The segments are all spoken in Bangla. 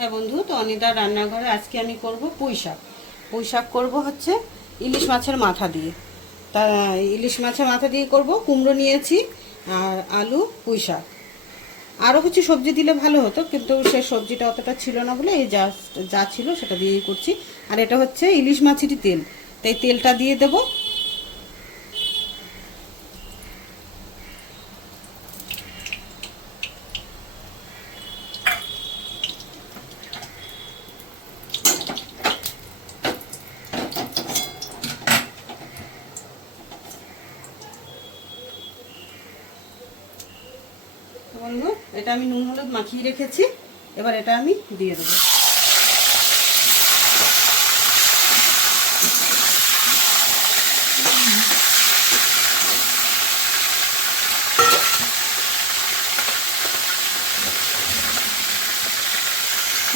হ্যাঁ বন্ধু, তো অনিদার রান্নাঘরে আজকে আমি করব পুঁই শাক। পুঁই শাক করবো হচ্ছে ইলিশ মাছের মাথা দিয়ে। তা ইলিশ মাছের মাথা দিয়ে করব। কুমড়ো নিয়েছি আর আলু, পুঁই শাক। আরও কিছু সবজি দিলে ভালো হতো, কিন্তু সে সবজিটা অতটা ছিল না বলে এই যা ছিল সেটা দিয়েই করছি। আর এটা হচ্ছে ইলিশ মাছেরই তেল, তাই তেলটা দিয়ে দেবো। বন্ধু, এটা আমি নুন হলুদ মাখিয়ে রেখেছি, এবার এটা আমি দিয়ে দেবো।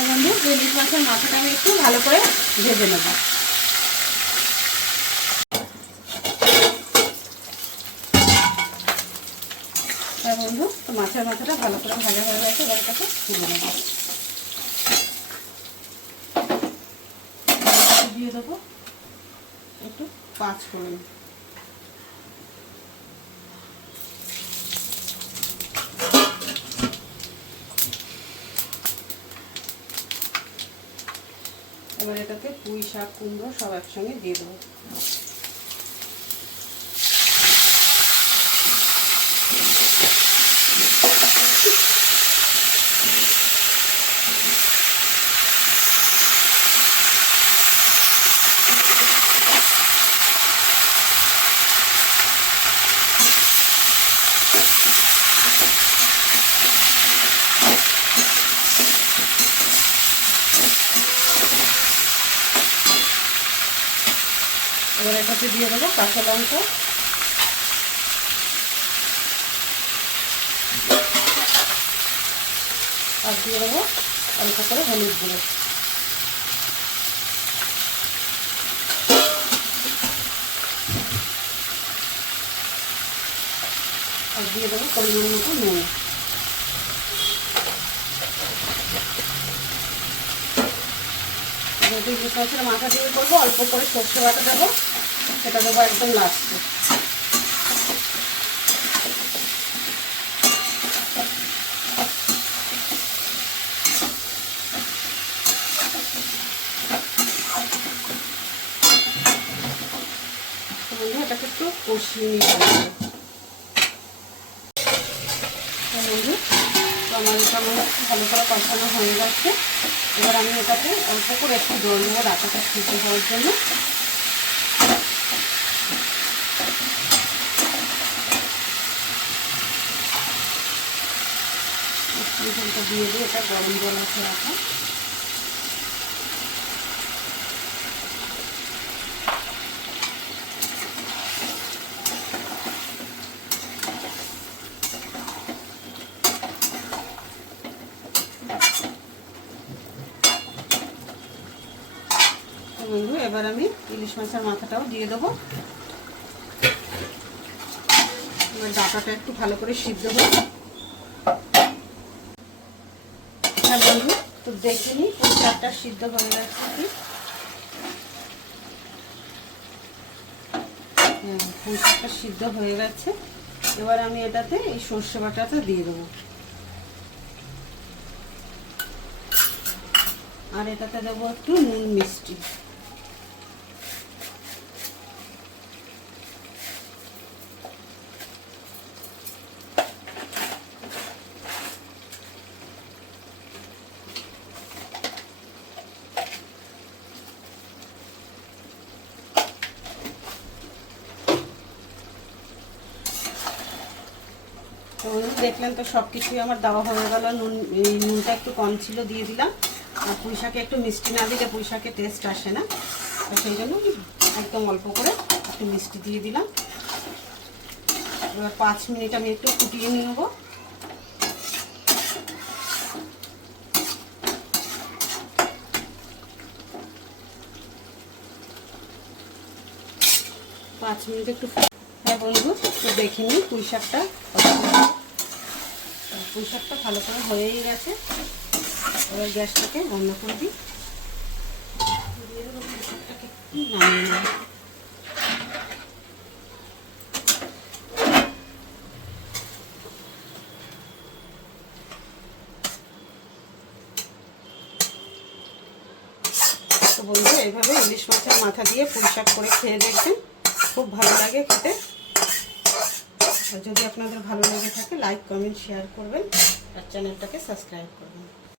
বন্ধু, ইলিশ মাছের মাথাটা আমি একটু ভালো করে ভেজে নেব। হ্যাঁ বন্ধু, তো মাছের মাথাটা ভালো করে ভাজা হয়ে গেছে, এবার এটাকে তুলে নেব। দিয়ে দেবো একটু 5 ফোড়ন। এবার এটাতে পুঁই শাক, কুমড়ো সব একসঙ্গে দিয়ে দেবো। এবার এটাতে দিয়ে দেবো কাঁচা লঙ্কা, আর দিয়ে দেবো অল্প করে হলুদ গুঁড়ো। আর দিয়ে দেবো পরিমাণ মতো নুন। যেহেতু ইলিশ মাছের মাথা দিয়ে করবো, অল্প করে সর্ষে বাটা দেবো, সেটা দেবো একদম লাস্টে। এটাকে একটু কষিয়ে নিয়ে আসবো। বন্ধু, তো আমার এটা ভালো করে কষানো হয়ে যাচ্ছে। এবার আমি এটাকে অল্প করে একটু জল দেবো ডাটাটা সিদ্ধ হওয়ার জন্য। জলটা দিয়ে দিই, এটা গরম জল আছে রাখা। বন্ধু, এবার আমি ইলিশ মাছের মাথাটাও দিয়ে দেবো। এবার ডাটাটা একটু ভালো করে সিদ্ধ হবে। হ্যাঁ বন্ধু, তো দেখে নিই পুঁই শাকটা সিদ্ধ হয়ে গেছে কি। হ্যাঁ, পুঁই শাকটা সিদ্ধ হয়ে গেছে। এবার আমি এটাতে এই সর্ষে বাটাটা দিয়ে দেবো, আর এটাতে দেবো একটু নুন মিষ্টি। তো দেখলেন তো সব কিছুই আমার দেওয়া হয়ে গেল। নুনটা একটু কম ছিল, দিয়ে দিলাম। আর পুঁই শাকে একটু মিষ্টি না দিলে পুঁই শাকে টেস্ট আসে না, তো সেই জন্য একদম অল্প করে একটু মিষ্টি দিয়ে দিলাম। এবার 5 মিনিট আমি একটু ফুটিয়ে নিয়ে নেবো। পাঁচ মিনিট একটু। হ্যাঁ বন্ধু, তো দেখে নিই পুঁই শাকটা ভালো করে হয়েই গেছে। এবার গ্যাসটাকে বন্ধ করে দিই, নামিয়ে নেব। তো বন্ধু, এইভাবে ইলিশ মাছের মাথা দিয়ে পুঁই শাক করে খেয়ে দেখবেন, খুব ভালো লাগে খেতে। আর যদি আপনাদের ভালো লেগে থাকে লাইক কমেন্ট শেয়ার করবেন আর চ্যানেলটাকে সাবস্ক্রাইব করবেন।